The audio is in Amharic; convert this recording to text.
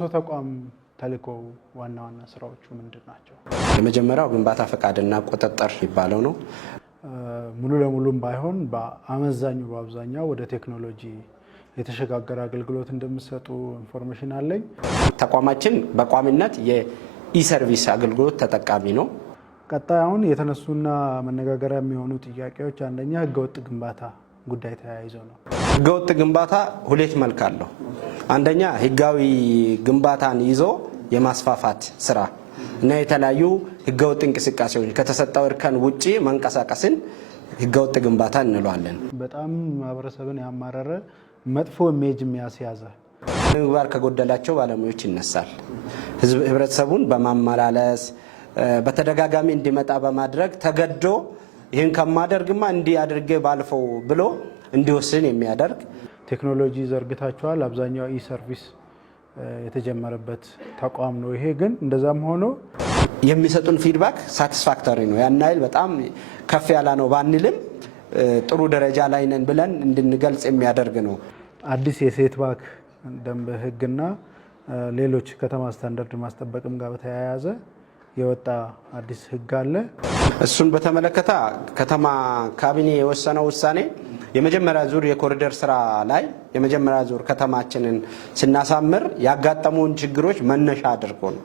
የእርሶ ተቋም ተልእኮ ዋና ስራዎቹ ምንድናቸው? የመጀመሪያው ግንባታ ፈቃድና ቁጥጥር ይባለው ነው። ሙሉ ለሙሉም ባይሆን በአብዛኛው ወደ ቴክኖሎጂ የተሸጋገረ አገልግሎት እንደምትሰጡ ኢንፎርሜሽን አለኝ። ተቋማችን በቋሚነት የኢ-ሰርቪስ አገልግሎት ተጠቃሚ ነው። ቀጣይ አሁን የተነሱና መነጋገሪያ የሚሆኑ ጥያቄዎች አንደኛ ህገወጥ ግንባታ ጉዳይ ተያይዞ ነው። ህገወጥ ግንባታ ሁለት መልክ አለው። አንደኛ ህጋዊ ግንባታን ይዞ የማስፋፋት ስራ እና የተለያዩ ህገወጥ እንቅስቃሴዎች ከተሰጠው እርከን ውጪ መንቀሳቀስን ህገወጥ ግንባታ እንለዋለን። በጣም ማህበረሰብን ያማረረ መጥፎ ኢሜጅ የሚያስያዘ ምግባር ከጎደላቸው ባለሙያዎች ይነሳል። ህብረተሰቡን በማመላለስ በተደጋጋሚ እንዲመጣ በማድረግ ተገዶ ይህን ከማደርግማ እንዲህ አድርጌ ባልፈው ብሎ እንዲወስን የሚያደርግ ቴክኖሎጂ ዘርግታቸዋል። አብዛኛው ኢ-ሰርቪስ የተጀመረበት ተቋም ነው። ይሄ ግን እንደዛም ሆኖ የሚሰጡን ፊድባክ ሳቲስፋክተሪ ነው። ያን ያህል በጣም ከፍ ያለ ነው ባንልም ጥሩ ደረጃ ላይ ነን ብለን እንድንገልጽ የሚያደርግ ነው። አዲስ የሴት ባክ ደንብ ህግና ሌሎች ከተማ ስታንዳርድ ማስጠበቅም ጋር በተያያዘ የወጣ አዲስ ህግ አለ። እሱን በተመለከተ ከተማ ካቢኔ የወሰነው ውሳኔ የመጀመሪያ ዙር የኮሪደር ስራ ላይ የመጀመሪያ ዙር ከተማችንን ስናሳምር ያጋጠሙን ችግሮች መነሻ አድርጎ ነው።